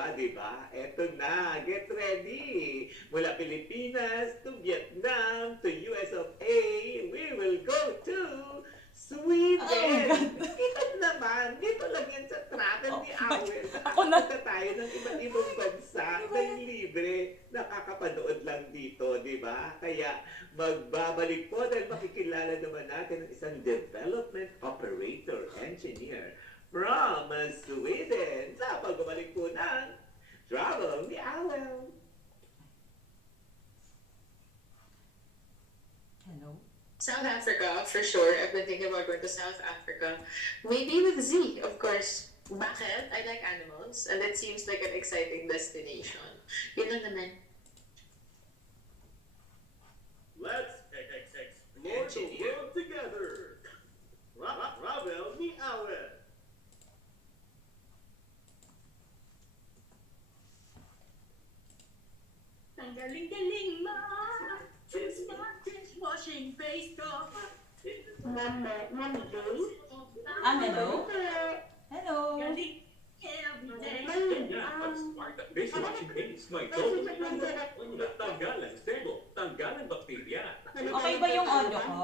dalawa, di ba? Eto na, get ready! Mula Pilipinas to Vietnam to US of A, we will go to Oh my Sweden! God. Ito naman, dito lang yan sa travel Oh ni my Awel. God. Ako na. Nakakapunta tayo ng iba't ibang bansa Ano ba ng yan? libre. Nakakapanood lang dito, di ba? Kaya magbabalik po dahil makikilala naman natin ang isang development operator engineer from Sweden sa pagbabalik po ng Travel ni Awel. Hello? South Africa, for sure. I've been thinking about going to South Africa. Maybe with Z, of course. Bakit? I like animals, and it seems like an exciting destination. Yun lang naman. Let's explore the world together. Travel ni Awel. Ang galing-galing mo! Choose my dishwashing face ko! Mami Joy? Hello? Hello? Galing everyday! Dishwashing paste may total tanggalan stable, tanggalan bakterya. Okay ba yung audio ko?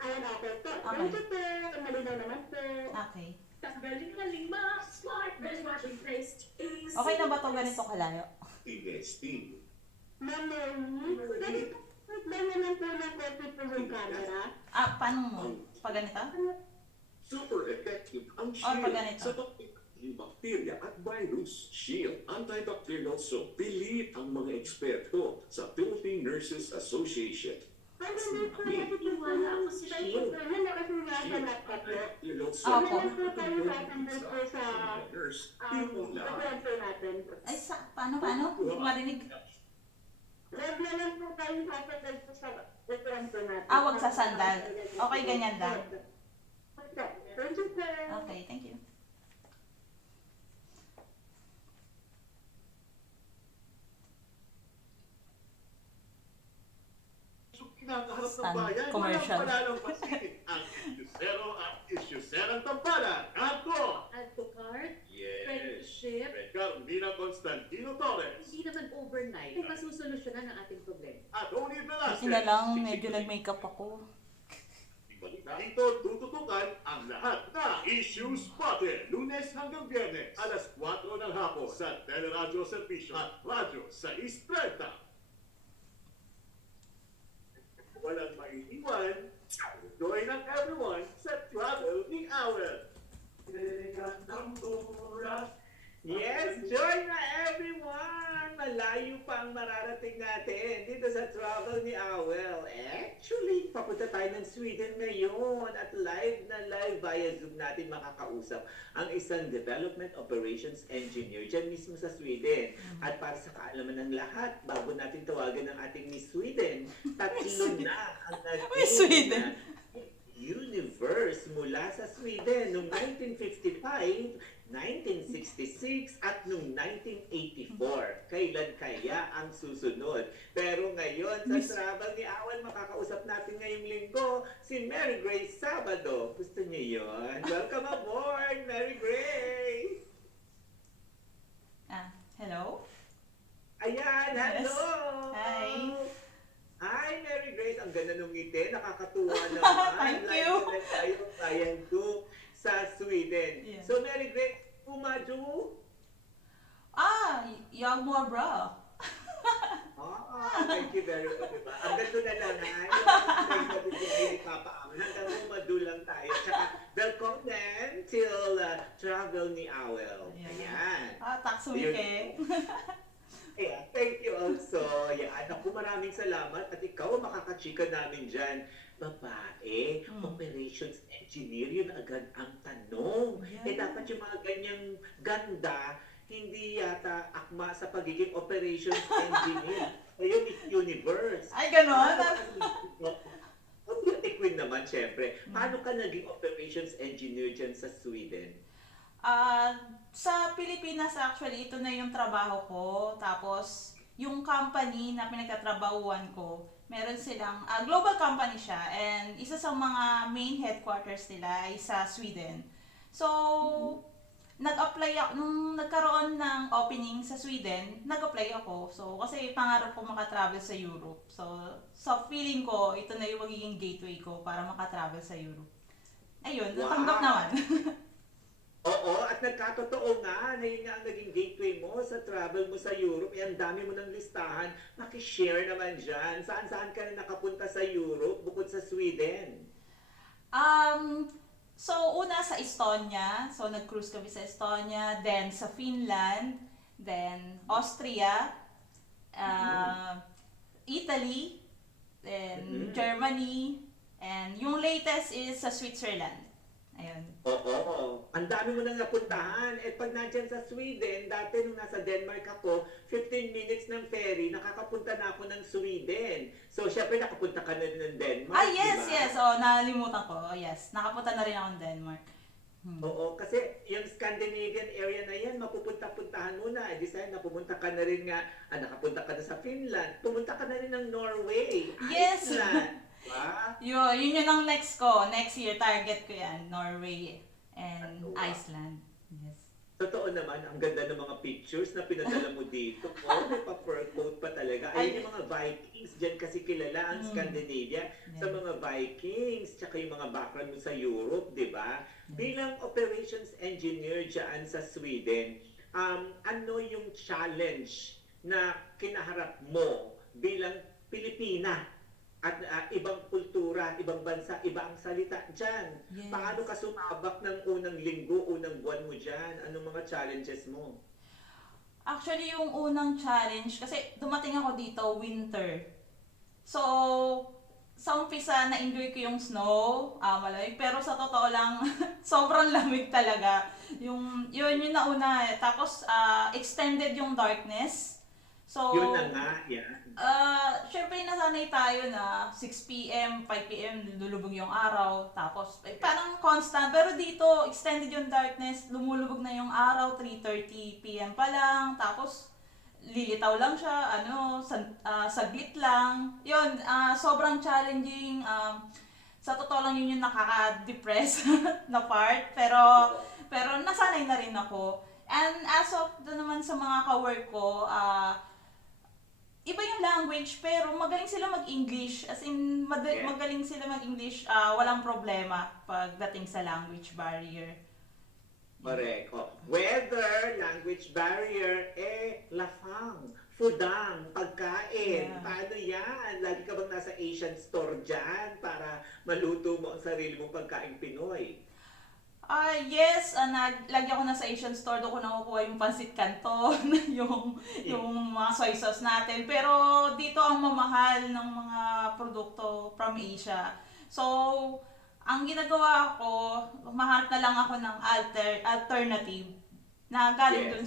Ayan, okay po. Okay. Thank you po. Malinaw naman po. Okay. Ang galing-galing mo! Smart dishwashing paste is... Okay na ba ito ganito kalayo? Investing. Mami, pwede po naman po ng coffee po yung camera. Paano mo? Pag ganito? Super effective ang Or pag Shield ganito? sa pagpipili bacteria at virus. Shield antibacterial soap. Pilit ang mga eksperto sa Philippine Nurses Association. Ay, hindi po nakikitiwala ako si Shield. Ano kasi nga sa laptop po? Antibacterial Opo. soap. Ano po kayo tatandal po sa Nurse, tipong lang. background po natin? Ay, paano? Hindi ko marinig. Wag na lang po kayo tatandal po sa background po natin. Wag sa sandal. Okay, ganyan lang. Thank you po. Okay, thank you. Kinakaharap ng Stand bayan, commercial. walang panalong pasilid ang isyusero at isyuserang tampalan. Ako! Add to cart, Yes! friendship, Edgar Mina Constantino Torres hindi naman overnight ay masusolusyonan ang ating problema. at Tony Velasquez. Kasi na lang, medyo nag-makeup ako. Dito tututukan ang lahat na Issue Spotted. Lunes hanggang Biyernes, alas 4 ng hapon sa Teleradyo Servisyo at Radyo sa East 30. Walang maiiwan. Join ang everyone sa Travel ni Awel. Yes, join na everyone! Malayo pa ang mararating natin dito sa Travel ni Awel. Actually, papunta tayo ng Sweden ngayon at live na live via Zoom natin makakausap ang isang Development Operations Engineer dyan mismo sa Sweden. At para sa kaalaman ng lahat, bago natin tawagan ang ating Miss Sweden, tatlo na ang Miss Sweden. Universe mula sa Sweden noong 1955, 1966 at noong 1984. Kailan kaya ang susunod? Pero ngayon sa Travel ni Awel, makakausap natin ngayong linggo si Mary Grace Sabado. Gusto niyo yun? Welcome aboard, Mary Grace! Hello? Ayan, Yes. hello! Hi. Hi, Mary Grace. Ang ganda ng ngiti. Nakakatuwa naman. Thank Live you. na tayo Bayan 2 sa Sweden. Yeah. So, Mary Grace, umaju? Jag mår bra. Thank you very much. Diba? Ang ganda na lang, ha? Yung hindi papaaman. Hanggang umadulang tayo. Tsaka, welcome then till Travel ni Awel. Ayan. Tack så mycket. Yeah, thank you also. Yeah, anak ko, maraming salamat. At ikaw, ang makakachika namin dyan. Babae, operations engineer, yun agad ang tanong. Yeah. Dapat yung mga ganyang ganda, hindi yata akma sa pagiging operations engineer. Ayun, Miss Universe. Ay, ganon? Ang beauty queen naman, syempre. Paano ka naging operations engineer dyan sa Sweden? Sa Pilipinas actually, ito na yung trabaho ko. Tapos, yung company na pinagtatrabahuan ko, meron silang, global company siya. And isa sa mga main headquarters nila ay sa Sweden. So, nag-apply ako, nung nagkaroon ng opening sa Sweden, nag-apply ako. So, kasi pangarap ko makatravel sa Europe. So feeling ko, ito na yung magiging gateway ko para makatravel sa Europe. Ayun, natanggap Wow. naman. Oo, at nagkatotoo nga na yun nga ang naging gateway mo sa travel mo sa Europe. Eh, ang dami mo ng listahan. Maki-share naman dyan. Saan-saan ka na nakapunta sa Europe bukod sa Sweden? So, una sa Estonia. So, nag-cruise kami sa Estonia. Then, sa Finland. Then, Austria. Italy. Then, Mhm. Germany. And yung latest is sa Switzerland. Ayun. Oo, ang dami mo nang napuntahan. At pag nandyan sa Sweden, dati nung nasa Denmark ako, 15 minutes ng ferry, nakakapunta na ako ng Sweden. So, syempre nakapunta ka na rin ng Denmark, Ah, yes, di ba? yes. Oh, nakalimutan ko. Yes. Nakapunta na rin ako ng Denmark. Oo, kasi yung Scandinavian area na yan, mapupunta-puntahan mo na. Di sa'yo, napupunta ka na rin nga, nakapunta ka na sa Finland, pumunta ka na rin ng Norway, Yes! Iceland. Diba? Yun yung ang next ko. Next year, target ko yan. Norway and Wow. Iceland. Yes. Totoo naman, ang ganda ng mga pictures na pinadala mo dito. Oh, may pa-fur coat pa talaga. Ayun yung mga Vikings, dyan kasi kilala ang Scandinavia sa mga Vikings, tsaka yung mga background mo sa Europe, di ba? Bilang operations engineer dyan sa Sweden, ano yung challenge na kinaharap mo bilang Pilipina? At ibang kultura, ibang bansa, iba ang salita dyan. Yes. Paano ka sumabak ng unang linggo, unang buwan mo dyan? Anong mga challenges mo? Actually, yung unang challenge, kasi dumating ako dito, winter. So, sa umpisa, na-enjoy ko yung snow, malamig. Pero sa totoo lang, sobrang lamig talaga. Yun yung nauna eh. Tapos, extended yung darkness. So, Yun na nga, yan. syempre nasanay tayo na 6 p.m., 5 p.m. lulubog yung araw. Tapos, parang constant. Pero dito, extended yung darkness. Lumulubog na yung araw, 3:30 p.m. pa lang. Tapos, lilitaw lang siya, saglit lang. Yun, sobrang challenging. Sa totoo lang yun yung nakaka-depress na part. Pero nasanay na rin ako. And as of doon naman sa mga ka-work ko, iba yung language pero magaling sila mag-English. As in, Yeah. magaling sila mag-English. Walang problema pagdating sa language barrier. Correct. Oh. Weather, language barrier, lafang, fudang, pagkain. Yeah. Paano yan? Lagi ka bang nasa Asian store dyan para maluto mo ang sarili mong pagkain Pinoy? Yes, lagi ako nasa Asian store, doon ko nakukuha yung pancit canton, yung mga soy sauce natin. Pero dito ang mamahal ng mga produkto from Asia. So, ang ginagawa ko, humahanap na lang ako ng alternative na galing Yes. dun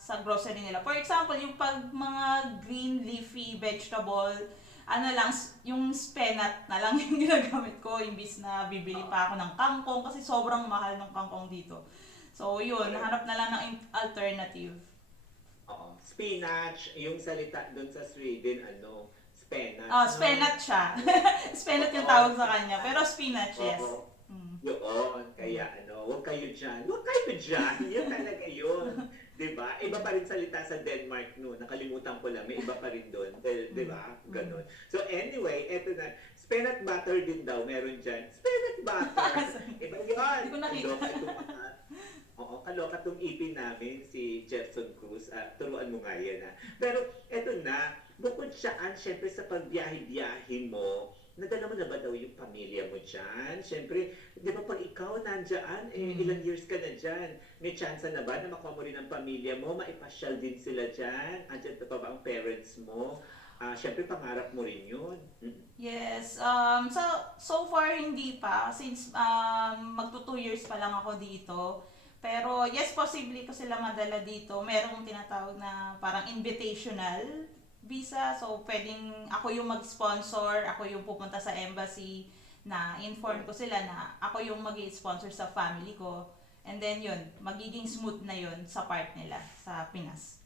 sa grocery nila. For example, yung mga green leafy vegetable, yung spenat na lang yung ginagamit ko imbis na bibili pa ako ng kangkong kasi sobrang mahal ng kangkong dito. So yun, nahanap na lang ng alternative. Oo. Spinach, yung salita doon sa Sweden, spinach. Spenat siya. Spenat yung tawag sa kanya, pero spinach, yes. Oo. Yun. Kaya huwag kayo dyan. Huwag kayo dyan. Yun talaga yun. Diba? Iba pa rin salita sa Denmark no. Nakalimutan ko lang. May iba pa rin doon. Diba? Ganon. So anyway, eto na. Spinach butter din daw. Meron dyan. Spinach butter. Iba yun. Hindi ko nakita. Kaloka itong ipin namin, si Jefferson Cruz. Turuan mo nga yan. Pero eto na. Bukod siyaan, syempre sa pagbiyahe-biyahe mo, nadala mo na ba daw yung pamilya mo dyan? Siyempre, di ba pag ikaw nandyan, ilang years ka na dyan, may chance na ba na makuha mo rin ang pamilya mo, maipasyal din sila dyan? Andyan pa ba ang parents mo? Siyempre, pangarap mo rin yun. Yes. So far hindi pa since magto 2 years pa lang ako dito. Pero yes, possibly ko sila madala dito. Merong tinatawag na parang invitational visa. So pwedeng ako yung mag-sponsor, ako yung pupunta sa embassy na inform ko sila na ako yung mag-sponsor sa family ko. And then yun, magiging smooth na yun sa part nila sa Pinas.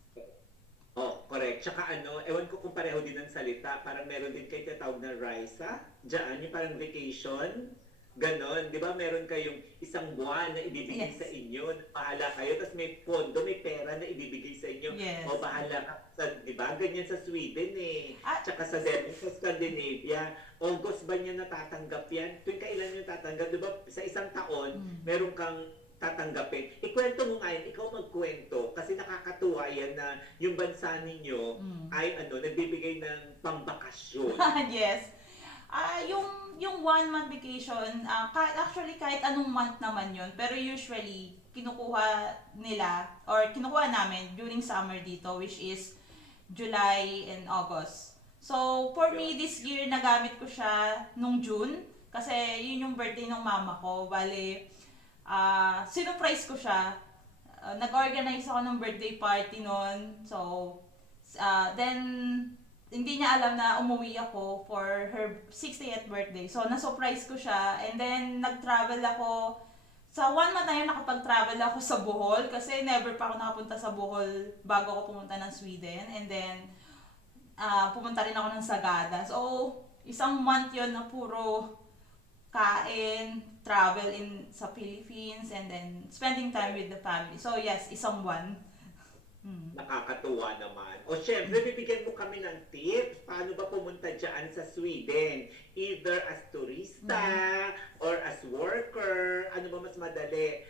Oh, correct. Tsaka ewan ko kung pareho din ang salita, parang meron din kayo tinatawag na RISA. Diyan, yung parang vacation. Ganon, di ba meron kayong isang buwan na ibibigay Yes. sa inyo, bahala kayo, tapos may pondo, may pera na ibibigay sa inyo. Yes. O bahala ka sa, di ba? Ganyan sa Sweden eh. Ah, Tsaka sa Denmark, sa Scandinavia. August ba niya natatanggap yan? Tuwing kailan niyo tatanggap? Di ba sa isang taon, meron kang tatanggapin. Ikwento mo ngayon, ikaw magkwento. Kasi nakakatuwa yan na yung bansa ninyo ay nagbibigay ng pambakasyon. Yes. Yung 1 month vacation, kahit anong month naman yun, pero usually, kinukuha nila, or kinukuha namin during summer dito, which is July and August. So, for me, this year, nagamit ko siya nung June, kasi yun yung birthday ng mama ko. Bale, sinurprise ko siya. Nag-organize ako ng birthday party noon. So, then, hindi niya alam na umuwi ako for her 60th birthday. So, na-surprise ko siya. And then, nag-travel ako. Sa 1 month na yun, nakapag-travel ako sa Bohol. Kasi never pa ako nakapunta sa Bohol bago ako pumunta ng Sweden. And then, pumunta rin ako ng Sagada. So, isang month yun na puro kain, travel sa Philippines, and then spending time with the family. So, yes, isang buwan. Nakakatuwa naman. O syempre, bibigyan mo kami ng tips. Paano ba pumunta dyan sa Sweden? Either as turista or as worker. Ano ba mas madali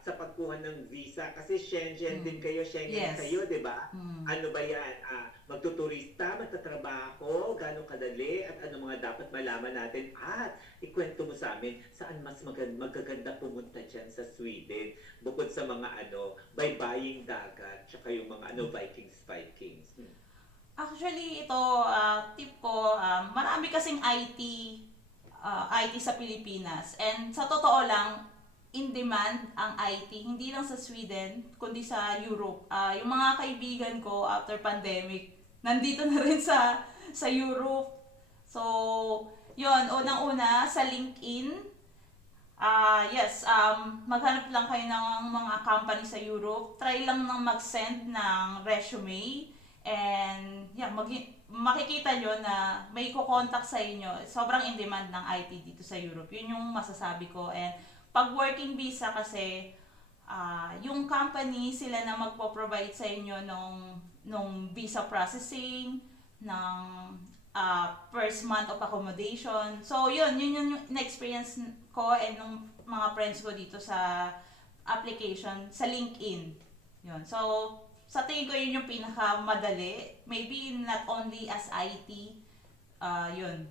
sa pagkuha ng visa? Kasi Schengen din kayo, Schengen Yes. kayo, di ba? Ano ba yan? Magtuturista, magtatrabaho, gano'ng kadali, at ano mga dapat malaman natin. At ikwento mo sa amin, saan mas magaganda pumunta dyan sa Sweden? Bukod sa mga baybaying dagat, tsaka yung mga Vikings. Actually, ito, tip ko, marami kasing IT sa Pilipinas. And sa totoo lang, in demand ang IT, hindi lang sa Sweden, kundi sa Europe. Yung mga kaibigan ko after pandemic, nandito na rin sa Europe. So, yon, unang-una sa LinkedIn. Yes, maghanap lang kayo ng mga company sa Europe. Try lang nang mag-send ng resume. And yeah, makikita nyo na may kukontak sa inyo. Sobrang in demand ng IT dito sa Europe. Yun yung masasabi ko. And pag working visa kasi, yung company sila na magpo-provide sa inyo nung visa processing, ng first month of accommodation. So yun yung na-experience ko and ng mga friends ko dito sa application, sa LinkedIn. Yun. So, sa tingin ko yun yung pinakamadali. Maybe not only as IT, yun,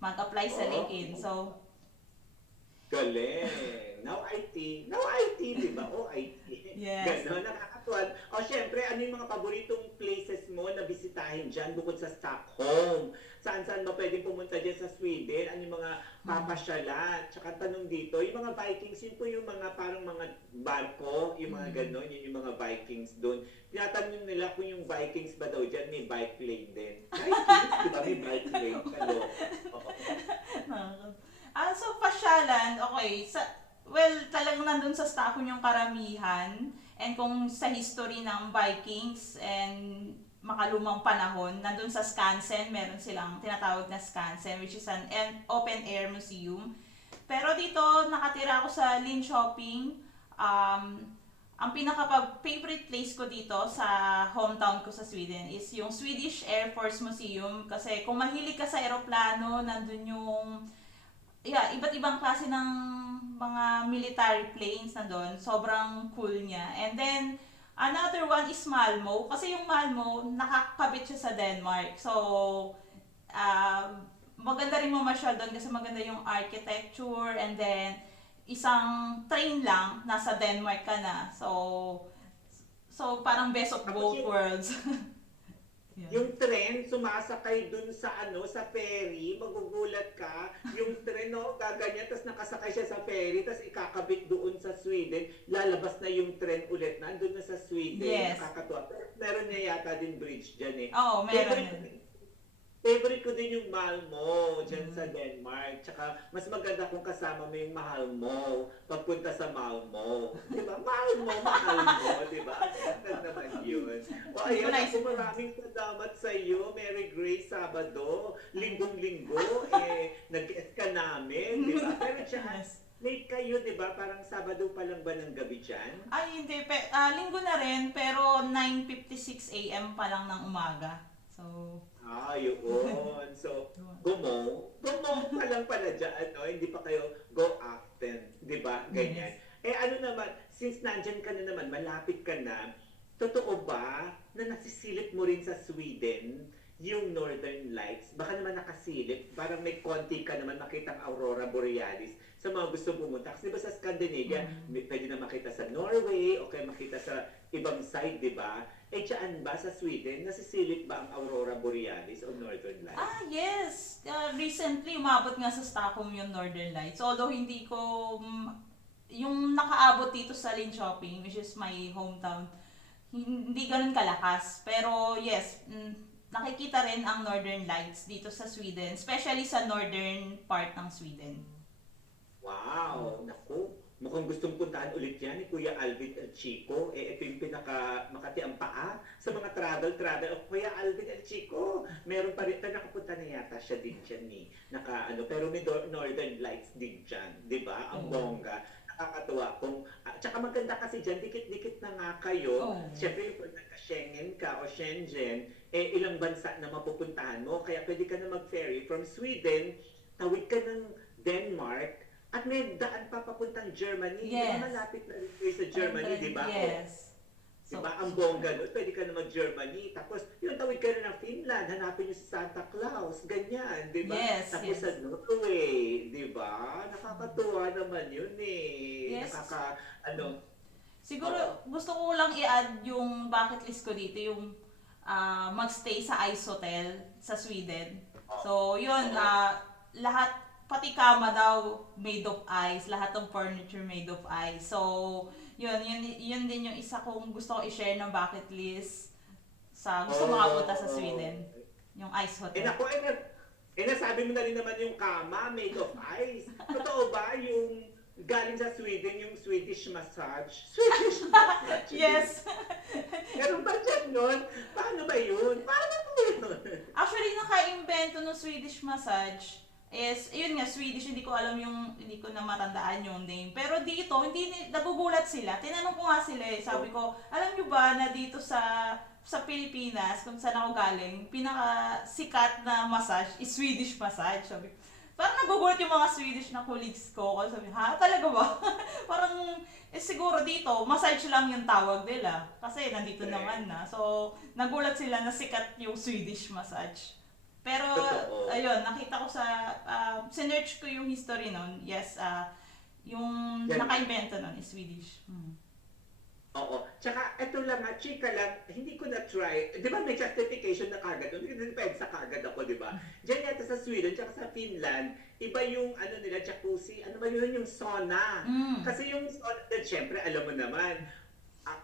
mag-apply sa LinkedIn. So, Galing! Now IT, di ba? O IT. Yes. Gano'n, nakakatuwa. O syempre, ano yung mga paboritong places mo na bisitahin dyan bukod sa Stockholm? Saan ba pwedeng pumunta dyan sa Sweden? Ano yung mga papasyalan? Tsaka tanong dito, yung mga Vikings, yun po yung mga parang mga barko, yung mga gano'n, yun yung mga Vikings doon. Tinatanong nila kung yung Vikings ba daw dyan, may bike lane din. Vikings, di ba may bike lane? Oo. So pasyalan, okay. Talagang nandun sa Stockholm yung karamihan. And kung sa history ng Vikings and makalumang panahon, nandun sa Skansen, meron silang tinatawag na Skansen, which is an open-air museum. Pero dito, nakatira ako sa Linköping. Ang pinaka-favorite place ko dito sa hometown ko sa Sweden is yung Swedish Air Force Museum. Kasi kung mahilig ka sa eroplano, nandun yung iba't ibang klase ng mga military planes nandun. Sobrang cool niya. And then, another one is Malmo. Kasi yung Malmo, nakakabit siya sa Denmark. So, maganda rin mamasyal doon kasi maganda yung architecture. And then, isang train lang, nasa Denmark ka na. So parang best of both worlds. Yeah. Yung tren, sumasakay dun sa sa ferry, magugulat ka. Yung tren, gaganyan, tapos nakasakay siya sa ferry, tapos ikakabit doon sa Sweden, lalabas na yung tren ulit, nandun na sa Sweden. Yes. Nakakatuwa. Meron niya yata din bridge dyan eh. Oo, meron. favorite ko din yung Malmo dyan sa Denmark. Tsaka, mas maganda kung kasama mo yung mahal mo pagpunta sa Malmo. Di ba? Malmo, mahal mo. Di ba? Ganda naman yun. O ayan, Nice. ako maraming salamat sa iyo. Mary Grace Sabado. Linggong-linggo, nag-guest ka namin. Di ba? Pero tsaka, Yes. late kayo, di ba? Parang Sabado pa lang ba ng gabi dyan? Ay, hindi. Linggo na rin, pero 9:56 a.m. pa lang ng umaga. So, Yun. So, gumo pa lang pala dyan, no? Hindi pa kayo go often, di ba? Ganyan. Ano naman, since nandyan ka na naman, malapit ka na, totoo ba na nasisilip mo rin sa Sweden yung Northern Lights? Baka naman nakasilip, parang may konti ka naman makita ang Aurora Borealis sa mga gusto pumunta. Kasi di ba sa Scandinavia, pwede na makita sa Norway, o kaya makita sa ibang side, di ba? Dyan ba sa Sweden, nasisilip ba ang Aurora Borealis o Northern Lights? Yes! Recently, umabot nga sa Stockholm yung Northern Lights. Although hindi ko, yung nakaabot dito sa Linköping, which is my hometown, hindi ganun kalakas. Pero yes, nakikita rin ang Northern Lights dito sa Sweden, especially sa northern part ng Sweden. Wow! Naku! Mukhang gustong puntahan ulit yan ni Kuya Alvin El Chico. Ito yung pinaka Makati ang paa sa mga travel. O Kuya Alvin El Chico, meron pa rin. Nakapunta na yata siya din dyan ni. Pero may Northern Lights din dyan. Di ba? Ang bongga. Nakakatuwa. Tsaka maganda kasi dyan, dikit-dikit na nga kayo. Siyempre, kung nagka-Schengen ka o Shenzhen, ilang bansa na mapupuntahan mo. Kaya pwede ka na mag-ferry from Sweden, tawid ka ng Denmark, at may daan pa papuntang Germany. Yes. Di ba malapit na rin kayo sa Germany, di ba? Yes. Di ba? Ang bongga nun, pwede ka na mag-Germany. Tapos, yun, tawid ka na ng Finland, hanapin nyo si Santa Claus. Ganyan, di ba? Yes, Tapos yes. sa Norway, di ba? Nakakatuwa naman yun eh. Yes. Siguro, gusto ko lang i-add yung bucket list ko dito, yung magstay sa Ice Hotel sa Sweden. So, yun, lahat, pati kama daw made of ice, lahat ng furniture made of ice. So, yun din yung isa kong gusto ko i-share ng bucket list sa gusto makapunta sa Sweden. Yung Ice Hotel. Naku, nasabi mo na rin naman yung kama made of ice. Totoo ba yung galing sa Sweden, yung Swedish massage? Swedish massage? Yes! Meron ba dyan nun? Paano ba yun? Paano ba yun? Actually, naka-invento ng Swedish massage is, yun nga, Swedish, hindi ko na matandaan yung name. Pero dito, nagugulat sila. Tinanong ko nga sila sabi ko, alam nyo ba na dito sa Pilipinas, kung saan ako galing, pinaka-sikat na massage is Swedish massage. Sabi, parang nagugulat yung mga Swedish na colleagues ko. Sabi, ha? Talaga ba? Parang, siguro dito, massage lang yung tawag nila. Kasi nandito naman na. So, nagulat sila na sikat yung Swedish massage. Pero, ayun, nakita ko sinearch ko yung history nun. Yes, yung naka-invento nun is Swedish. Oo. Tsaka, eto lang chika lang, hindi ko na-try. Di ba may justification na kagad? Hindi depende sa kagad ako, di ba? Diyan yata sa Sweden, tsaka sa Finland, iba yung nila, jacuzzi, ano ba yun, yung sauna. Kasi yung sauna, syempre, alam mo naman,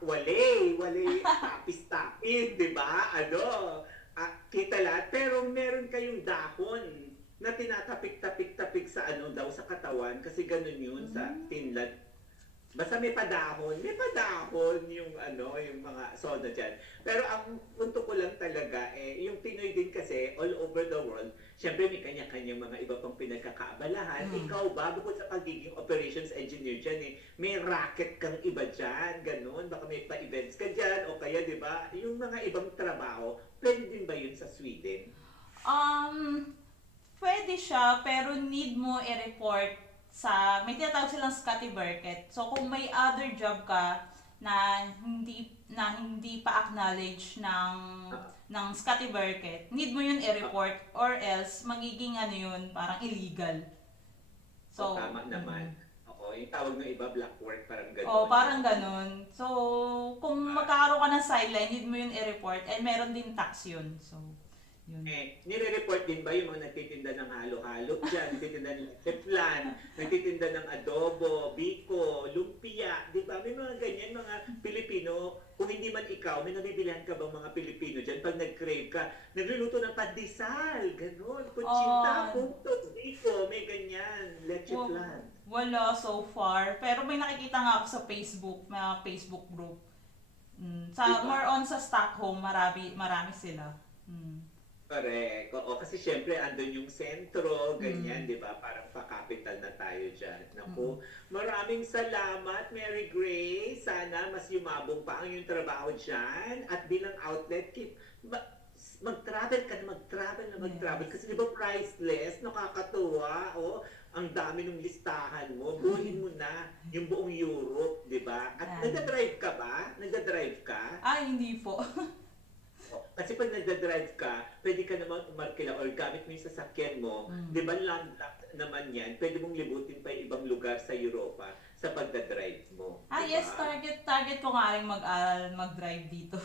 wale, tapis-tapis, di ba? Kita lahat, pero meron kayong dahon na tinatapik-tapik-tapik sa sa katawan kasi ganun yun sa Finland. Basta may padahon yung yung mga sauna dyan. Pero ang punto ko lang talaga, yung Pinoy din kasi all over the world, syempre may kanya-kanyang mga iba pang pinagkakaabalahan. Ikaw ba, bukod sa pagiging operations engineer dyan, may racket kang iba dyan, ganun, baka may pa-events ka dyan, o kaya di ba, yung mga ibang trabaho, pwede din ba yun sa Sweden? Pwede siya, pero need mo i-report may tinatawag silang Scotty Burkett. So, kung may other job ka na hindi pa acknowledge ng Scotty Burkett, need mo yun i-report or else magiging yun, parang illegal. So, tama naman. Oo, yung tawag ng iba, black work, parang gano'n. Oo, parang gano'n. So, kung magkakaroon ka ng sideline, need mo yun i-report and meron din tax yun. So, Yun. Nire-report din ba yung mga nagtitinda ng halo-halo dyan, nagtitinda ng teflan, nagtitinda ng adobo, biko, lumpia, di ba? May mga ganyan, mga Pilipino. Kung hindi man ikaw, may nabibilihan ka bang mga Pilipino dyan pag nag-crave ka? Nagluluto ng pandesal, ganun, kutsinta, puto, biko, may ganyan, leche Wow. flan. Wala so far. Pero may nakikita nga ako sa Facebook, mga Facebook group. Sa Diba? more on sa Stockholm, marami sila. Correct. Oo, kasi syempre andun yung sentro, ganyan, di ba? Parang pa-capital na tayo dyan. Naku, maraming salamat, Mary Grace. Sana mas yumabong pa ang yung trabaho dyan. At bilang outlet, mag-travel ka na mag-travel. Kasi di ba priceless, nakakatuwa. Oh, ang dami ng listahan mo. Buhin mo na yung buong Europe, di ba? At Yan. nagda-drive ka ba? Nagda-drive ka? Ay, hindi po. Kasi pag nagda-drive ka, pwede ka naman umarkila or gamit mo yung sasakyan mo. Di ba landlocked naman yan? Pwede mong libutin pa yung ibang lugar sa Europa sa pagda-drive mo. Diba? Yes, target ko nga rin mag-drive dito.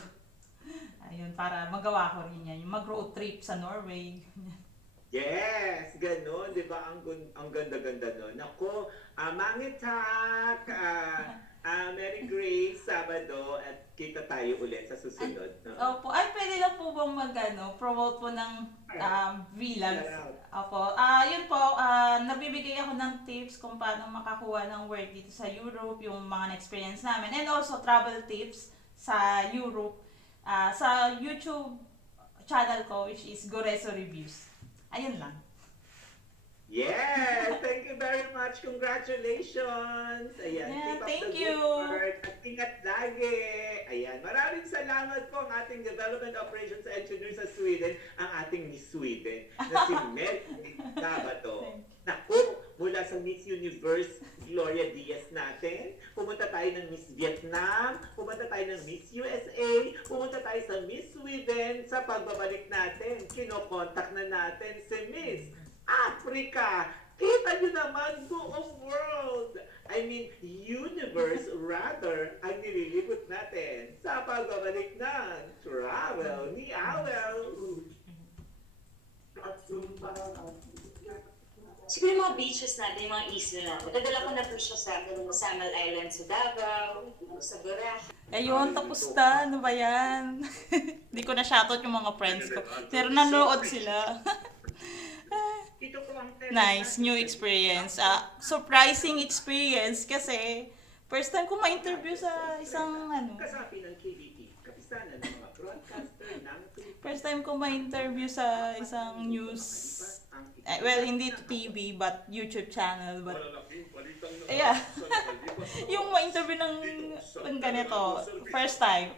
Ayun, para magawa ko rin yan. Yung mag-road trip sa Norway. Yes, ganun, 'di ba? Ang ganda-ganda nun. Ako, Mangitak, Mary Grace, Sabado, at kita tayo ulit sa susunod. No? Opo. Ay, pwede lang po bang promote po ng vlogs? Shout Opo. Yun po, nabibigay ako ng tips kung paano makakuha ng work dito sa Europe, yung mga na-experience namin. And also, travel tips sa Europe. Sa YouTube channel ko, which is Goreso Reviews. Ayun lang. Yes! Thank you very much. Congratulations! Ayan, Yeah, keep up thank the you. good work. At ingat lagi. Ayan, maraming salamat po ang ating Development Operations Engineer sa Sweden, ang ating Miss Sweden, na si Mel Sabato. Naku, mula sa Miss Universe Gloria Diaz natin, pumunta tayo ng Miss Vietnam, pumunta tayo ng Miss USA, pumunta tayo sa Miss Sweden. Sa pagbabalik natin, kinokontak na natin si Miss Africa. Kita nyo naman, buong world. I mean, universe rather, ang nililibot natin sa pagbabalik ng Travel ni Awel. Siguro yung mga beaches natin, yung mga isla na. Nadala ko na po siya sa Samal Island sa Davao, sa Boracay. Ayun, tapos na. Ano ba yan? Hindi ko na shoutout yung mga friends ko. Pero nanood sila. Ito po ang Nice, new experience. Surprising experience kasi first time ko ma-interview sa isang kasapi ng KBT, kapisanan ng mga broadcaster ng first time ko ma-interview sa isang news. Well, hindi TV but YouTube channel but yeah. Yung ma-interview ng ganito, first time.